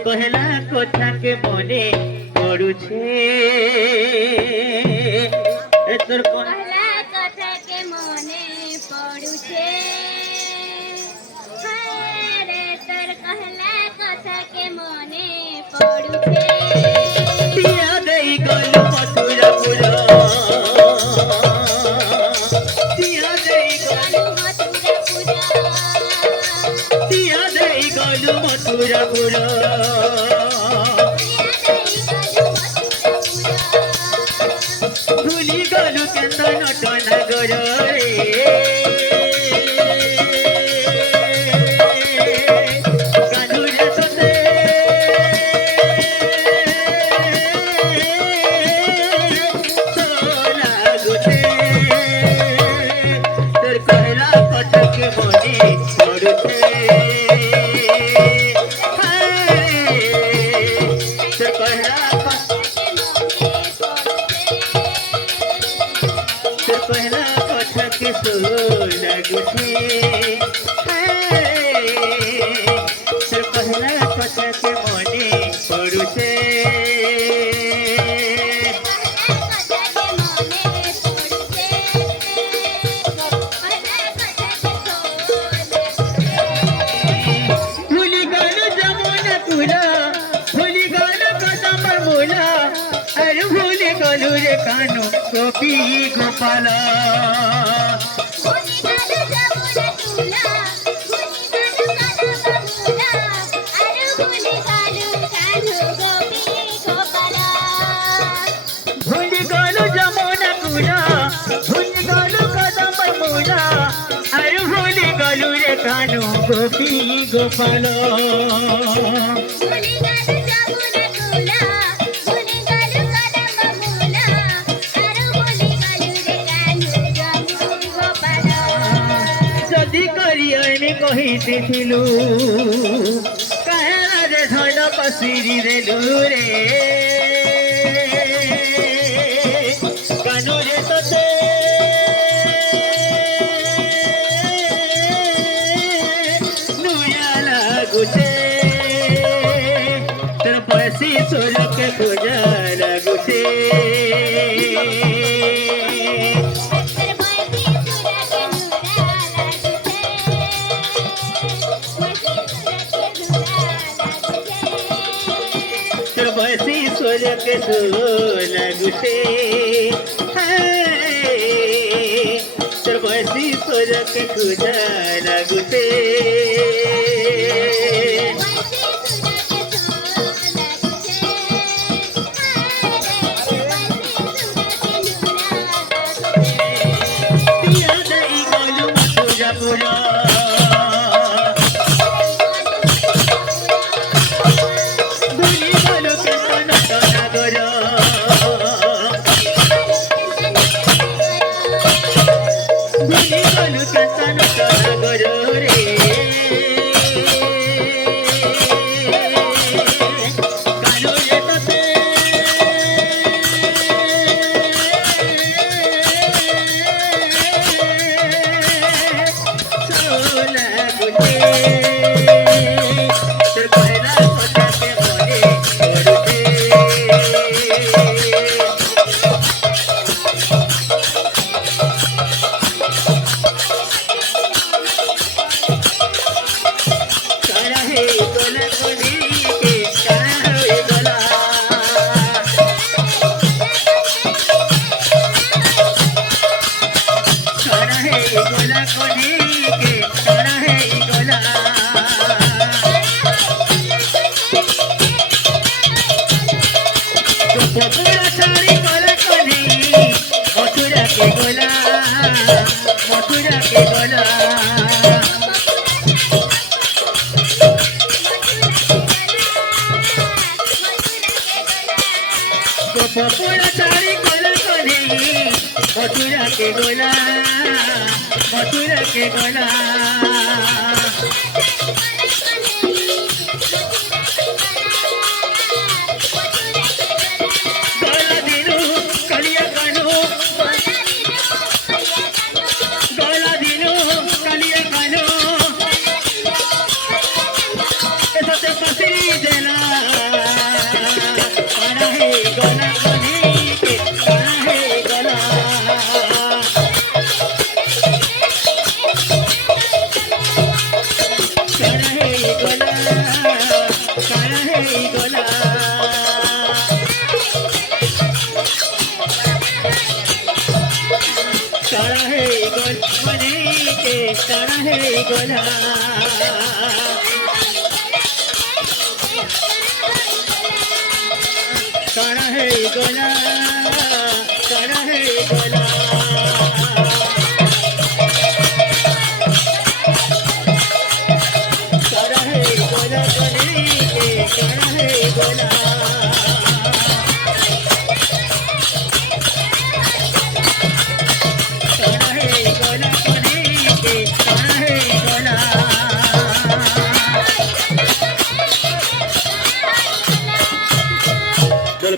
कहला कथा के मने पड़ुछे तोर कहला कथा के मने पड़ुछे रे तोर कहला कथा के मने पड़ुछे दिया देई गल मथुरापुर दिया देई गल मथुरापुर दिया देई गल मथुरापुर भूली गलु केंद्र नटनगर रे कानुरे तोते सोना गुथे तोर कहला कथा के मने पड़ुछे तोर कहला कहला कथा के सोना गुथे तोर कहला कथा के मने पड़ुछे भूली गलु जमुना पुला भूली गलु कदम्बर मोला अरे भूली गलु रे कानो गोपी गोपाल भूली गलु जमुना पुला भूली गलु कदम्बर मोला अरे भूली गलु रे कानो गोपी गोपाल जदि करियनी कहिथिलु कहला रे धन पसिरी देलु रे कानु रे तोते नुया लागुछे तोर पसी सोरक खोजा लागुछे बसी सोल के सोना गुथे तोर बसी सोल के खुदा गुथे दिया दई गलु मथुरापुर भूली गलु केंद्र नटनगर भूली गलु केंद्र नटनगर रे कानु रे तोते सोना गुथे तोर कहला कथा के मने पड़ुछे कारा हे गोला कोनी के कारा हे गोला कारा हे गोला कोनी के कारा हे गोला पूरा सारी गोला कोनी मथुरा के गोला मथुरा के गोला पूरा सारी गोला कोनी मथुरा के गोला मथुरा के गोला गोला दिनु कलिया कानु गोला दिनु कलिया कानु ऐसा ते पसी देना কানা হে গোলা কানা হে গোলা মনে কে কানা হে গোলা কানা হে গোলা কানা হে গোলা কানা হে গোলা মনে কে কানা হে গোলা কানা হে গোলা মনে কে কানা হে গোলা চলো